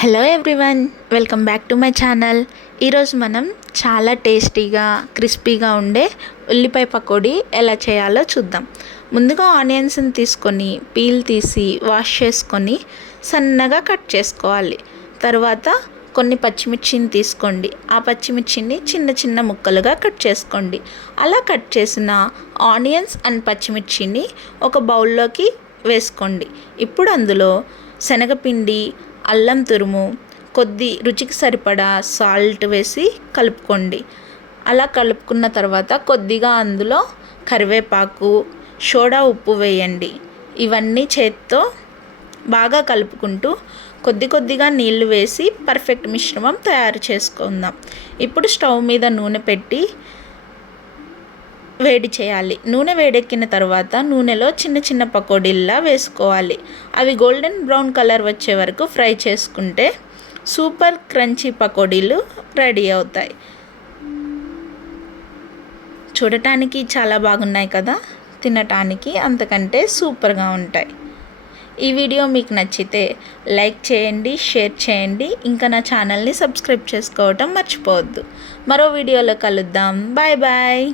Hello everyone, welcome back to my channel. ఈరోజు మనం చాలా టేస్టీగా క్రిస్పీగా ఉండే ఉల్లిపాయ పకోడీ ఎలా చేయాలో చూద్దాం. ముందుగా ఆనియన్స్ని తీసుకొని పీల్ తీసి వాష్ చేసుకొని సన్నగా కట్ చేసుకోవాలి. తర్వాత కొన్ని పచ్చిమిర్చిని తీసుకోండి. ఆ పచ్చిమిర్చిని చిన్న చిన్న ముక్కలుగా కట్ చేసుకోండి. అలా కట్ చేసిన ఆనియన్స్ అండ్ పచ్చిమిర్చిని ఒక బౌల్లోకి వేసుకోండి. ఇప్పుడు అందులో శనగపిండి, అల్లం తురుము, కొద్ది రుచికి సరిపడా సాల్ట్ వేసి కలుపుకోండి. అలా కలుపుకున్న తర్వాత కొద్దిగా అందులో కరివేపాకు, సోడా ఉప్పు వేయండి. ఇవన్నీ చేత్తో బాగా కలుపుకుంటూ కొద్ది కొద్దిగా నీళ్లు వేసి పర్ఫెక్ట్ మిశ్రమం తయారు చేసుకుందాం. ఇప్పుడు స్టవ్ మీద నూనె పెట్టి వేడి చేయాలి. నూనె వేడెక్కిన తర్వాత నూనెలో చిన్న చిన్న పకోడీల్లా వేసుకోవాలి. అవి గోల్డెన్ బ్రౌన్ కలర్ వచ్చే వరకు ఫ్రై చేసుకుంటే సూపర్ క్రంచీ పకోడీలు రెడీ అవుతాయి. చూడటానికి చాలా బాగున్నాయి కదా, తినటానికి అంతకంటే సూపర్గా ఉంటాయి. ఈ వీడియో మీకు నచ్చితే లైక్ చేయండి, షేర్ చేయండి, ఇంకా నా ఛానల్ని సబ్స్క్రైబ్ చేసుకోవటం మర్చిపోవద్దు. మరో వీడియోలో కలుద్దాం. Bye bye.